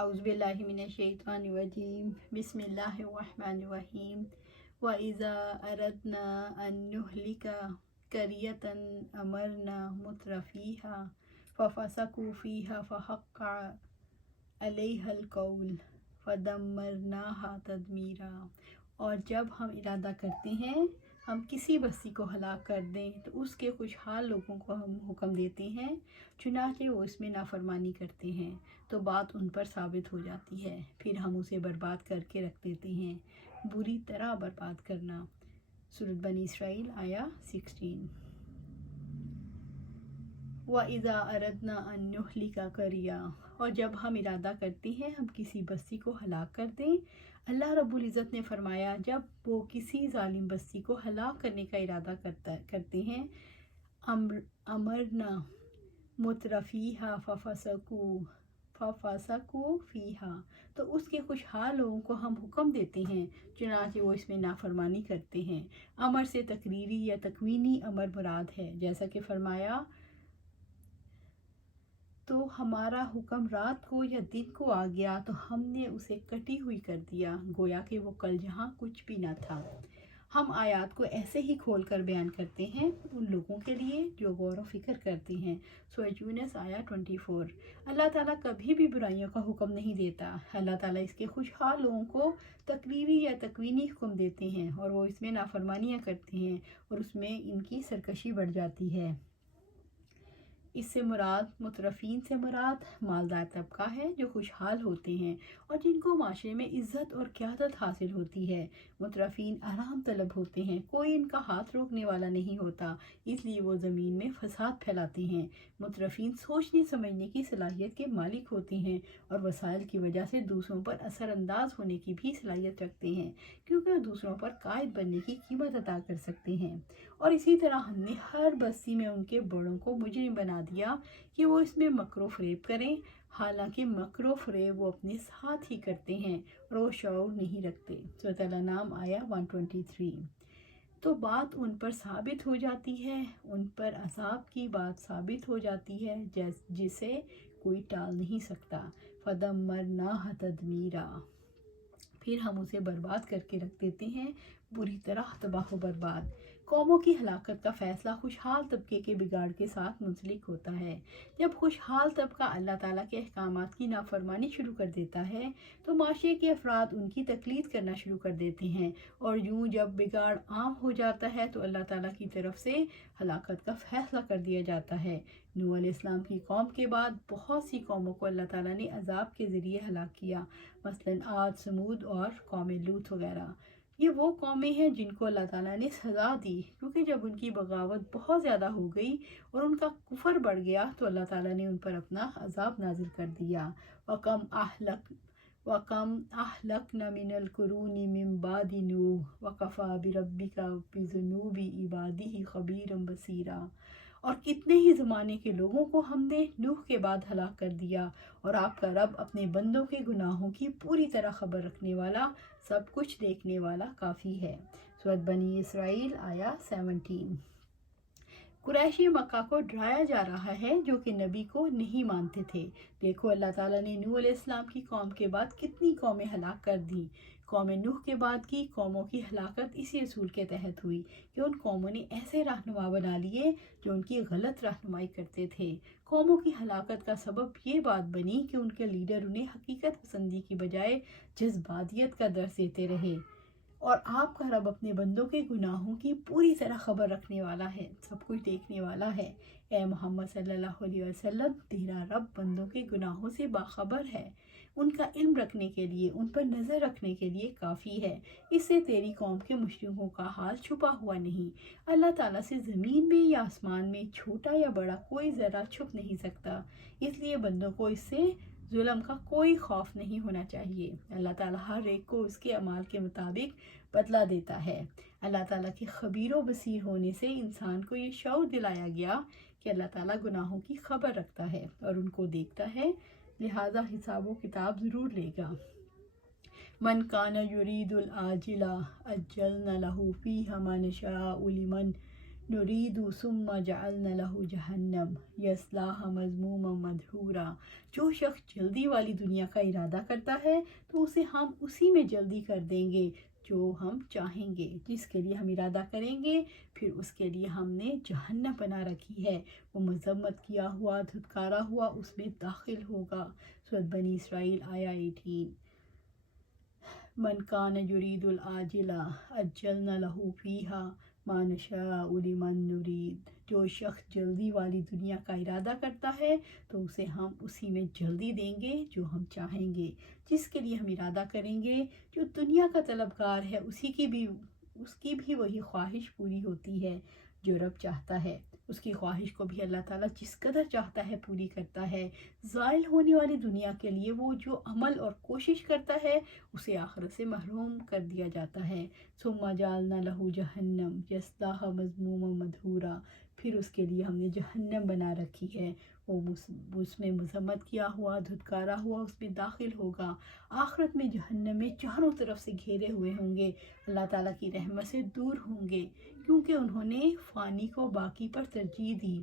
اعوذ باللہ من الشیطان الرجیم بسم اللہ الرحمن الرحیم وَإِذَا أَرَدْنَا أَن نُهْلِكَ قَرْيَةً أَمَرْنَا مُتْرَفِيهَا فَفَسَقُوا فِيهَا فَحَقَّ عَلَيْهَا الْقَوْلُ فَدَمَّرْنَاهَا تَدْمِيرًا۔ اور جب ہم ارادہ کرتے ہیں ہم کسی بستی کو ہلاک کر دیں تو اس کے خوشحال لوگوں کو ہم حکم دیتے ہیں، چنانچہ وہ اس میں نافرمانی کرتے ہیں تو بات ان پر ثابت ہو جاتی ہے، پھر ہم اسے برباد کر کے رکھ دیتے ہیں، بری طرح برباد کرنا۔ سورۃ بنی اسرائیل آیا 16۔ وَإِذَا أَرَدْنَا أَن نُهْلِكَ قَرْيَةً، اور جب ہم ارادہ کرتے ہیں ہم کسی بستی کو ہلاک کر دیں، اللہ رب العزت نے فرمایا جب وہ کسی ظالم بستی کو ہلاک کرنے کا ارادہ کرتے ہیں، امرنا مترفیہا ففسقوا فیہا، تو اس کے خوشحال لوگوں کو ہم حکم دیتے ہیں، چنانچہ وہ اس میں نافرمانی کرتے ہیں۔ امر سے تقریری یا تکوینی امر مراد ہے، جیسا کہ فرمایا تو ہمارا حکم رات کو یا دن کو آ گیا تو ہم نے اسے کٹی ہوئی کر دیا، گویا کہ وہ کل جہاں کچھ بھی نہ تھا۔ ہم آیات کو ایسے ہی کھول کر بیان کرتے ہیں ان لوگوں کے لیے جو غور و فکر کرتے ہیں۔ سورۃ یونس آیا 24۔ اللہ تعالیٰ کبھی بھی برائیوں کا حکم نہیں دیتا، اللہ تعالیٰ اس کے خوشحال لوگوں کو تقریری یا تکوینی حکم دیتے ہیں اور وہ اس میں نافرمانیاں کرتے ہیں اور اس میں ان کی سرکشی بڑھ جاتی ہے۔ اس سے مراد مترفین سے مراد مالدار طبقہ ہے جو خوشحال ہوتے ہیں اور جن کو معاشرے میں عزت اور قیادت حاصل ہوتی ہے۔ مترفین آرام طلب ہوتے ہیں، کوئی ان کا ہاتھ روکنے والا نہیں ہوتا، اس لیے وہ زمین میں فساد پھیلاتے ہیں۔ مترفین سوچنے سمجھنے کی صلاحیت کے مالک ہوتے ہیں اور وسائل کی وجہ سے دوسروں پر اثر انداز ہونے کی بھی صلاحیت رکھتے ہیں، کیونکہ وہ دوسروں پر قائد بننے کی قیمت ادا کر سکتے ہیں۔ اور اسی طرح ہم نے ہر بستی میں ان کے بڑوں کو مجرم بنا دیا کہ وہ اس میں مکر و فریب کریں، حالانکہ مکر و فریب وہ اپنے ساتھ ہی کرتے ہیں اور وہ شعور نہیں رکھتے۔ سورۃ الانعام آیا 123۔ تو بات ان پر ثابت ہو جاتی ہے، ان پر عذاب کی بات ثابت ہو جاتی ہے جسے کوئی ٹال نہیں سکتا۔ فَدَمَّرْنَاهَا تَدْمِيرًا، پھر ہم اسے برباد کر کے رکھ دیتے ہیں، بری طرح تباہ و برباد۔ قوموں کی ہلاکت کا فیصلہ خوشحال طبقے کے بگاڑ کے ساتھ منسلک ہوتا ہے۔ جب خوشحال طبقہ اللہ تعالیٰ کے احکامات کی نافرمانی شروع کر دیتا ہے تو معاشرے کے افراد ان کی تقلید کرنا شروع کر دیتے ہیں، اور یوں جب بگاڑ عام ہو جاتا ہے تو اللہ تعالیٰ کی طرف سے ہلاکت کا فیصلہ کر دیا جاتا ہے۔ نوح علیہ السلام کی قوم کے بعد بہت سی قوموں کو اللہ تعالیٰ نے عذاب کے ذریعے ہلاک کیا، مثلاً عاد، سمود اور قوم لوط وغیرہ۔ یہ وہ قومیں ہیں جن کو اللہ تعالیٰ نے سزا دی، کیونکہ جب ان کی بغاوت بہت زیادہ ہو گئی اور ان کا کفر بڑھ گیا تو اللہ تعالیٰ نے ان پر اپنا عذاب نازل کر دیا۔ وَكَمْ أَهْلَكْنَا مِنَ الْقُرُونِ مِن بَعْدِ نُوحٍ وَكَفَىٰ بِرَبِّكَ بِذُنُوبِ عِبَادِهِ خَبِيرًا بَصِيرًا، اور کتنے ہی زمانے کے لوگوں کو ہم نے نوح کے بعد ہلاک کر دیا، اور آپ کا رب اپنے بندوں کے گناہوں کی پوری طرح خبر رکھنے والا، سب کچھ دیکھنے والا کافی ہے۔ سورۃ بنی اسرائیل آیا 17۔ قریشی مکہ کو ڈرایا جا رہا ہے جو کہ نبی کو نہیں مانتے تھے۔ دیکھو اللہ تعالیٰ نے نوح علیہ السلام کی قوم کے بعد کتنی قومیں ہلاک کر دیں۔ قوم نوح کے بعد کی قوموں کی ہلاکت اسی اصول کے تحت ہوئی کہ ان قوموں نے ایسے رہنما بنا لیے جو ان کی غلط رہنمائی کرتے تھے۔ قوموں کی ہلاکت کا سبب یہ بات بنی کہ ان کے لیڈر انہیں حقیقت پسندی کی بجائے جذباتیت کا درس دیتے رہے، اور آپ کا رب اپنے بندوں کے گناہوں کی پوری طرح خبر رکھنے والا ہے، سب کچھ دیکھنے والا ہے۔ اے محمد صلی اللہ علیہ وسلم، تیرا رب بندوں کے گناہوں سے باخبر ہے، ان کا علم رکھنے کے لیے، ان پر نظر رکھنے کے لیے کافی ہے۔ اس سے تیری قوم کے مشرکوں کا حال چھپا ہوا نہیں۔ اللہ تعالیٰ سے زمین میں یا آسمان میں چھوٹا یا بڑا کوئی ذرہ چھپ نہیں سکتا، اس لیے بندوں کو اس سے ظلم کا کوئی خوف نہیں ہونا چاہیے۔ اللہ تعالیٰ ہر ایک کو اس کے اعمال کے مطابق بدلہ دیتا ہے۔ اللہ تعالیٰ کے خبیر و بصیر ہونے سے انسان کو یہ شعور دلایا گیا کہ اللہ تعالیٰ گناہوں کی خبر رکھتا ہے اور ان کو دیکھتا ہے، لہٰذا حساب و کتاب ضرور لے گا۔ من کان یرید العاجلہ عجلنا لہ فیہا ما نشاء لمن نریدو ثم جعلنا لہ جہنم یصلاھا مذموما مدحورا، جو شخص جلدی والی دنیا کا ارادہ کرتا ہے تو اسے ہم اسی میں جلدی کر دیں گے جو ہم چاہیں گے، جس کے لیے ہم ارادہ کریں گے پھر اس کے لیے ہم نے جہنم بنا رکھی ہے، وہ مذمت کیا ہوا دھتکارا ہوا اس میں داخل ہوگا۔ سورۃ بنی اسرائیل آیا 18۔ من کان یرید العاجلہ عجلنا لہ فیہا ما نشاء لمن نرید، جو شخص جلدی والی دنیا کا ارادہ کرتا ہے تو اسے ہم اسی میں جلدی دیں گے جو ہم چاہیں گے، جس کے لیے ہم ارادہ کریں گے۔ جو دنیا کا طلبگار ہے اس کی بھی وہی خواہش پوری ہوتی ہے جو رب چاہتا ہے، اس کی خواہش کو بھی اللہ تعالیٰ جس قدر چاہتا ہے پوری کرتا ہے۔ زائل ہونے والی دنیا کے لیے وہ جو عمل اور کوشش کرتا ہے اسے آخرت سے محروم کر دیا جاتا ہے۔ ثم جعلنا لہ جہنم یصلاھا مذموما مدحورا، پھر اس کے لیے ہم نے جہنم بنا رکھی ہے، وہ اس میں مذمت کیا ہوا دھتکارا ہوا اس میں داخل ہوگا۔ آخرت میں جہنم میں چاروں طرف سے گھیرے ہوئے ہوں گے، اللہ تعالیٰ کی رحمت سے دور ہوں گے، کیونکہ انہوں نے فانی کو باقی پر ترجیح دی۔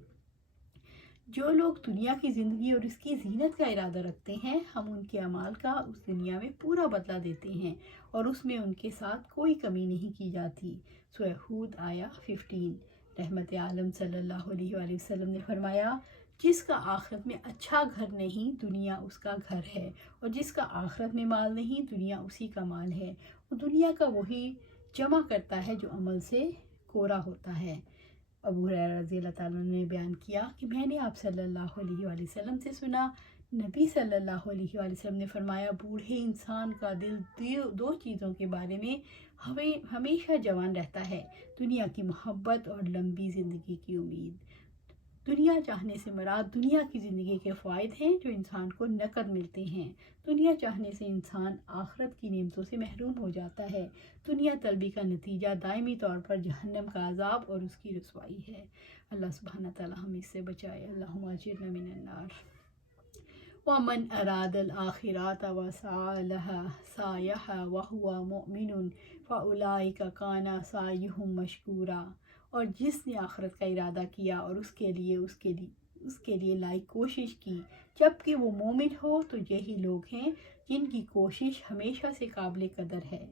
جو لوگ دنیا کی زندگی اور اس کی زینت کا ارادہ رکھتے ہیں ہم ان کے اعمال کا اس دنیا میں پورا بدلہ دیتے ہیں اور اس میں ان کے ساتھ کوئی کمی نہیں کی جاتی۔ سورہ ہود آیا 15۔ رحمت عالم صلی اللہ علیہ وآلہ وسلم نے فرمایا، جس کا آخرت میں اچھا گھر نہیں دنیا اس کا گھر ہے، اور جس کا آخرت میں مال نہیں دنیا اسی کا مال ہے۔ وہ دنیا کا وہی جمع کرتا ہے جو عمل سے کورا ہوتا ہے۔ ابو ہریرہ رضی اللہ تعالیٰ نے بیان کیا کہ میں نے آپ صلی اللہ علیہ وآلہ وسلم سے سنا، نبی صلی اللہ علیہ وآلہ وسلم نے فرمایا، بوڑھے انسان کا دل دو چیزوں کے بارے میں ہمیشہ جوان رہتا ہے، دنیا کی محبت اور لمبی زندگی کی امید۔ دنیا چاہنے سے مراد دنیا کی زندگی کے فوائد ہیں جو انسان کو نقد ملتے ہیں۔ دنیا چاہنے سے انسان آخرت کی نعمتوں سے محروم ہو جاتا ہے۔ دنیا طلبی کا نتیجہ دائمی طور پر جہنم کا عذاب اور اس کی رسوائی ہے۔ اللہ سبحانہ تعالیٰ ہمیں اس سے بچائے۔ اللہم اجرنا من النار۔ وَمَنْ أَرَادَ الْآخِرَةَ وَسَعَى لَهَا سَعْيَهَا وَهُوَ مُؤْمِنٌ فَأُولَئِكَ كَانَ سَعْيُهُمْ مَشْكُورًا، اور جس نے آخرت کا ارادہ کیا اور اس کے لیے لائق کوشش کی جبکہ وہ مومن ہو تو یہی لوگ ہیں جن کی کوشش ہمیشہ سے قابل قدر ہے۔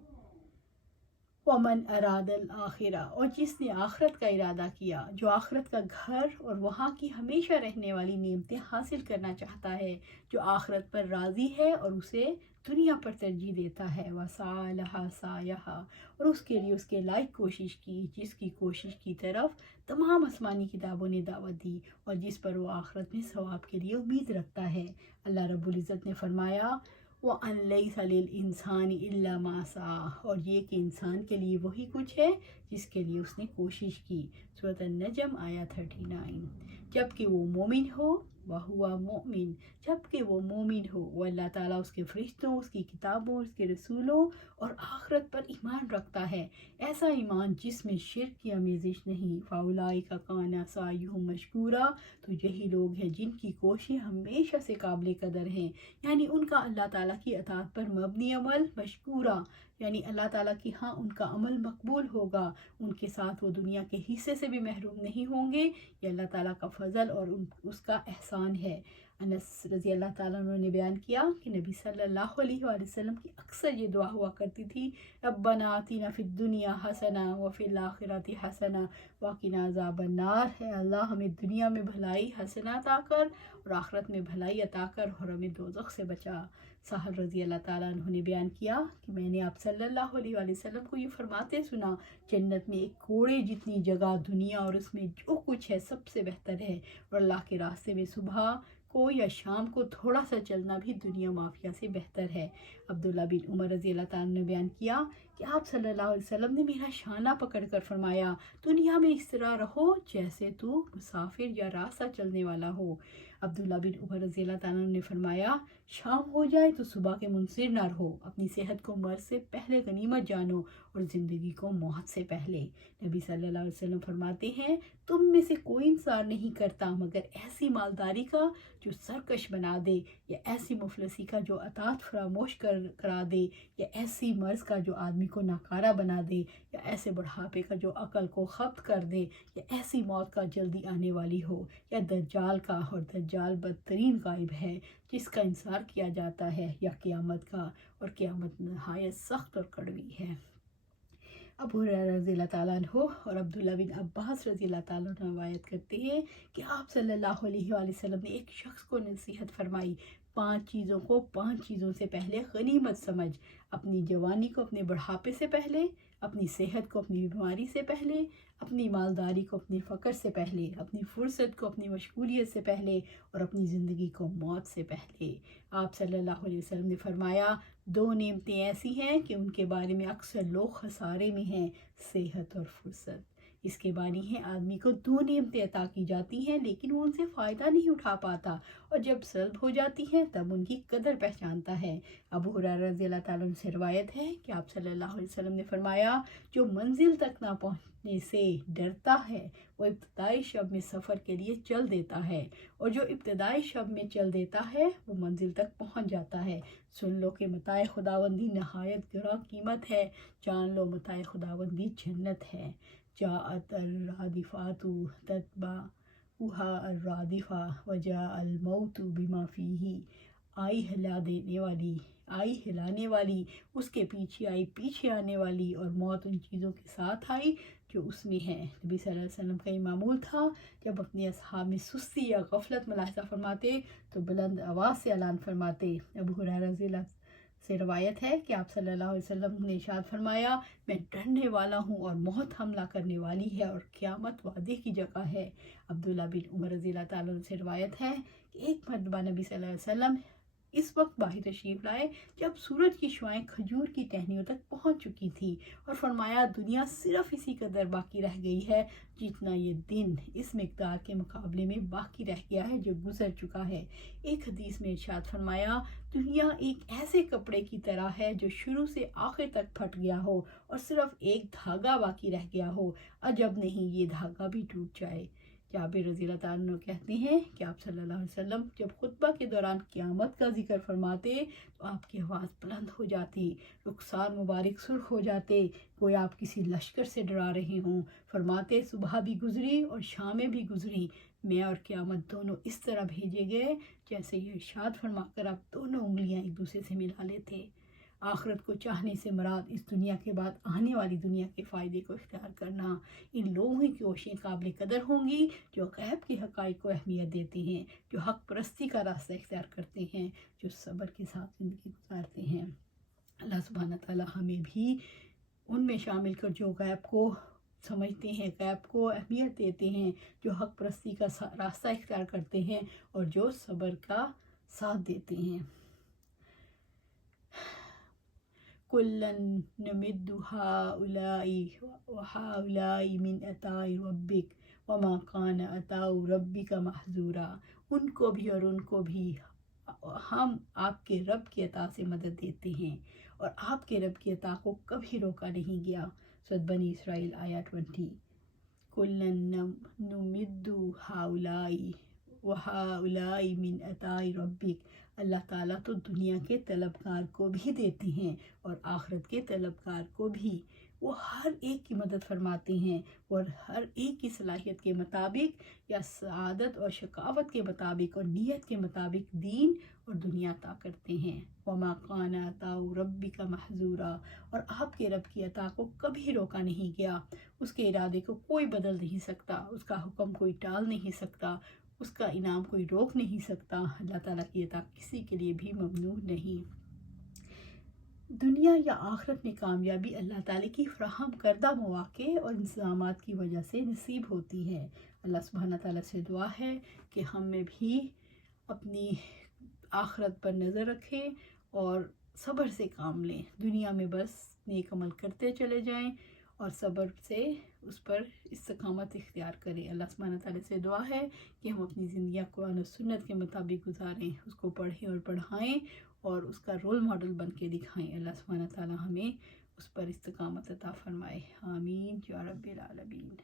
وَمَنْ أَرَادَ الْآخِرَةَ، اور جس نے آخرت کا ارادہ کیا، جو آخرت کا گھر اور وہاں کی ہمیشہ رہنے والی نعمتیں حاصل کرنا چاہتا ہے، جو آخرت پر راضی ہے اور اسے دنیا پر ترجیح دیتا ہے، وَسَعَى لَهَا سَعْيَهَا، اور اس کے لیے اس کے لائق کوشش کی جس کی کوشش کی طرف تمام آسمانی کتابوں نے دعوت دی اور جس پر وہ آخرت میں ثواب کے لیے امید رکھتا ہے۔ اللہ رب العزت نے فرمایا، وَأَن لَيْسَ لِلْإِنسَانِ إِلَّا مَا سَعَى، اور یہ کہ انسان کے لیے وہی کچھ ہے جس کے لیے اس نے کوشش کی۔ سورۃ النجم آیا 39۔ جبکہ وہ مومن ہو، وَهُوَ مُؤْمِن، جبکہ وہ مومن ہو، وہ اللہ تعالیٰ اس کے فرشتوں، اس کی کتابوں، اس کے رسولوں اور آخرت پر ایمان رکھتا ہے، ایسا ایمان جس میں شرک کی آمیزش نہیں۔ فَأُولَئِكَ كَانَ سَعْيُهُمْ مَشْكُورًا، تو یہی لوگ ہیں جن کی کوششیں ہمیشہ سے قابل قدر ہیں، یعنی ان کا اللہ تعالیٰ کی اطاعت پر مبنی عمل مشکورہ، یعنی اللہ تعالیٰ کی ہاں ان کا عمل مقبول ہوگا، ان کے ساتھ وہ دنیا کے حصے سے بھی محروم نہیں ہوں گے، یہ اللہ تعالیٰ کا فضل اور اس کا احسان ہے۔ انس رضی اللہ تعالیٰ عنہ نے بیان کیا کہ نبی صلی اللہ علیہ وآلہ وسلم کی اکثر یہ دعا ہوا کرتی تھی، ربنا آتنا فی الدنیا حسنہ وفی الآخرۃ حسنہ وقنا عذاب النار، ہے اللہ ہمیں دنیا میں بھلائی حسنہ عطا کر اور آخرت میں بھلائی عطا کر اور ہمیں دوزخ سے بچا۔ سہل رضی اللہ تعالیٰ عنہ نے بیان کیا کہ میں نے آپ صلی اللہ علیہ وآلہ وسلم کو یہ فرماتے سنا، جنت میں ایک کوڑے جتنی جگہ دنیا اور اس میں جو کچھ ہے سب سے بہتر ہے، اور اللہ کے راستے میں صبح کو یا شام کو تھوڑا سا چلنا بھی دنیا مافیا سے بہتر ہے۔ عبداللہ بن عمر رضی اللہ تعالیٰ نے بیان کیا کہ آپ صلی اللہ علیہ وسلم نے میرا شانہ پکڑ کر فرمایا، دنیا میں اس طرح رہو جیسے تو مسافر یا راستہ چلنے والا ہو۔ عبداللہ بن عمر رضی اللہ تعالیٰ نے فرمایا، شام ہو جائے تو صبح کے منصر نہ رہو، اپنی صحت کو مرض سے پہلے غنیمت جانو اور زندگی کو موت سے پہلے۔ نبی صلی اللہ علیہ وسلم فرماتے ہیں، تم میں سے کوئی انتظار نہیں کرتا مگر ایسی مالداری کا جو سرکش بنا دے، یا ایسی مفلسی کا جو اطاعت فراموش کرا دے، یا ایسی مرض کا جو آدمی کو ناکارہ بنا دے، یا ایسے بڑھاپے کا جو عقل کو خبت کر دے، یا ایسی موت کا جلدی آنے والی ہو، یا دجال کا، اور دجال بدترین غائب ہے جس کا انتظار کیا جاتا ہے، یا قیامت کا، اور قیامت نہایت سخت اور کڑوی ہے۔ ابو ہریرہ رضی اللہ تعالیٰ عنہ اور عبداللہ بن عباس رضی اللہ تعالیٰ عنہ روایت کرتے ہیں کہ آپ صلی اللہ علیہ وآلہ وسلم نے ایک شخص کو نصیحت فرمائی، 5 چیزوں کو 5 چیزوں سے پہلے غنیمت سمجھ، اپنی جوانی کو اپنے بڑھاپے سے پہلے، اپنی صحت کو اپنی بیماری سے پہلے، اپنی مالداری کو اپنی فقر سے پہلے، اپنی فرصت کو اپنی مشغولیت سے پہلے، اور اپنی زندگی کو موت سے پہلے۔ آپ صلی اللہ علیہ وسلم نے فرمایا، 2 نعمتیں ایسی ہیں کہ ان کے بارے میں اکثر لوگ خسارے میں ہیں، صحت اور فرصت۔ اس کے بانی ہے، آدمی کو 2 نعمتیں عطا کی جاتی ہیں لیکن وہ ان سے فائدہ نہیں اٹھا پاتا، اور جب سلب ہو جاتی ہیں تب ان کی قدر پہچانتا ہے۔ ابو ہریرہ رضی اللہ تعالیٰ عنہ سے روایت ہے کہ آپ صلی اللہ علیہ وسلم نے فرمایا، جو منزل تک نہ پہنچنے سے ڈرتا ہے وہ ابتدائی شب میں سفر کے لیے چل دیتا ہے، اور جو ابتدائی شب میں چل دیتا ہے وہ منزل تک پہنچ جاتا ہے۔ سن لو کہ متاع خداوندی نہایت گراں قیمت ہے، جان لو متاع خداوندی جنت ہے۔ جاءت الرادفات تتبعها الرادفہ وجاء الموت بما فیہ، آئی ہلانے والی اس کے پیچھے آئی پیچھے آنے والی، اور موت ان چیزوں کے ساتھ آئی جو اس میں ہے۔ نبی صلی اللہ علیہ وسلم کا یہ معمول تھا، جب اپنے اصحاب میں سستی یا غفلت ملاحظہ فرماتے تو بلند آواز سے اعلان فرماتے۔ ابو ہریرہ رضی اللہ سے روایت ہے کہ آپ صلی اللہ علیہ وسلم نے ارشاد فرمایا، میں ڈرنے والا ہوں اور موت حملہ کرنے والی ہے اور قیامت وعدے کی جگہ ہے۔ عبداللہ بن عمر رضی اللہ تعالیٰ عنہ سے روایت ہے کہ ایک مرتبہ نبی صلی اللہ علیہ وسلم اس وقت باہر تشریف لائے جب سورج کی شعاعیں کھجور کی ٹہنیوں تک پہنچ چکی تھی، اور فرمایا، دنیا صرف اسی قدر باقی رہ گئی ہے جتنا یہ دن اس مقدار کے مقابلے میں باقی رہ گیا ہے جو گزر چکا ہے۔ ایک حدیث میں ارشاد فرمایا، دنیا ایک ایسے کپڑے کی طرح ہے جو شروع سے آخر تک پھٹ گیا ہو اور صرف ایک دھاگا باقی رہ گیا ہو، عجب نہیں یہ دھاگا بھی ٹوٹ جائے۔ جابر رضی اللہ تعالیٰ عنہ کہتے ہیں کہ آپ صلی اللہ علیہ وسلم جب خطبہ کے دوران قیامت کا ذکر فرماتے تو آپ کی آواز بلند ہو جاتی، رخسار مبارک سرخ ہو جاتے، گویا آپ کسی لشکر سے ڈرا رہے ہوں۔ فرماتے، صبح بھی گزری اور شامیں بھی گزری، میں اور قیامت دونوں اس طرح بھیجے گئے جیسے یہ ارشاد فرما کر آپ دونوں انگلیاں ایک دوسرے سے ملا لیتے۔ آخرت کو چاہنے سے مراد اس دنیا کے بعد آنے والی دنیا کے فائدے کو اختیار کرنا۔ ان لوگوں کی کوششیں قابل قدر ہوں گی جو غیب کے حقائق کو اہمیت دیتے ہیں، جو حق پرستی کا راستہ اختیار کرتے ہیں، جو صبر کے ساتھ زندگی گزارتے ہیں۔ اللہ سبحانہ تعالیٰ ہمیں بھی ان میں شامل کر جو غیب کو سمجھتے ہیں، غیب کو اہمیت دیتے ہیں، جو حق پرستی کا راستہ اختیار کرتے ہیں، اور جو صبر کا ساتھ دیتے ہیں۔ کُلًّا نُمِدُّ هَٰؤُلَاءِ وَهَٰؤُلَاءِ مِنْ عَطَاءِ رَبِّكَ وَمَا كَانَ عَطَاءُ رَبِّكَ مَحْظُورًا۔ ان کو بھی اور ان کو بھی ہم آپ کے رب کی عطا سے مدد دیتے ہیں، اور آپ کے رب کی عطا کو کبھی روکا نہیں گیا۔ سورۃ بنی اسرائیل آیہ 20۔ کُلًّا نُمِدُّ هَٰؤُلَاءِ وَهَٰؤُلَاءِ مِنْ عَطَاءِ رَبِّكَ۔ اللہ تعالیٰ تو دنیا کے طلبگار کو بھی دیتے ہیں اور آخرت کے طلبگار کو بھی۔ وہ ہر ایک کی مدد فرماتے ہیں اور ہر ایک کی صلاحیت کے مطابق یا سعادت اور شقاوت کے مطابق اور نیت کے مطابق دین اور دنیا عطا کرتے ہیں۔ وَمَا كَانَ عَطَاءُ رَبِّكَ مَحْظُورًا۔ اور آپ کے رب کی عطا کو کبھی روکا نہیں گیا۔ اس کے ارادے کو کوئی بدل نہیں سکتا، اس کا حکم کوئی ٹال نہیں سکتا، اس کا انعام کوئی روک نہیں سکتا۔ اللہ تعالیٰ کی عطا کسی کے لیے بھی ممنوع نہیں۔ دنیا یا آخرت میں کامیابی اللہ تعالیٰ کی فراہم کردہ مواقع اور انتظامات کی وجہ سے نصیب ہوتی ہے۔ اللہ سبحانہ تعالیٰ سے دعا ہے کہ ہم میں بھی اپنی آخرت پر نظر رکھیں اور صبر سے کام لیں، دنیا میں بس نیک عمل کرتے چلے جائیں اور صبر سے اس پر استقامت اختیار کریں۔ اللہ سبحانہ تعالیٰ سے دعا ہے کہ ہم اپنی زندگیاں قرآن و سنت کے مطابق گزاریں، اس کو پڑھیں اور پڑھائیں اور اس کا رول ماڈل بن کے دکھائیں۔ اللہ سبحانہ تعالیٰ ہمیں اس پر استقامت عطا فرمائے، آمین یا رب العالمین۔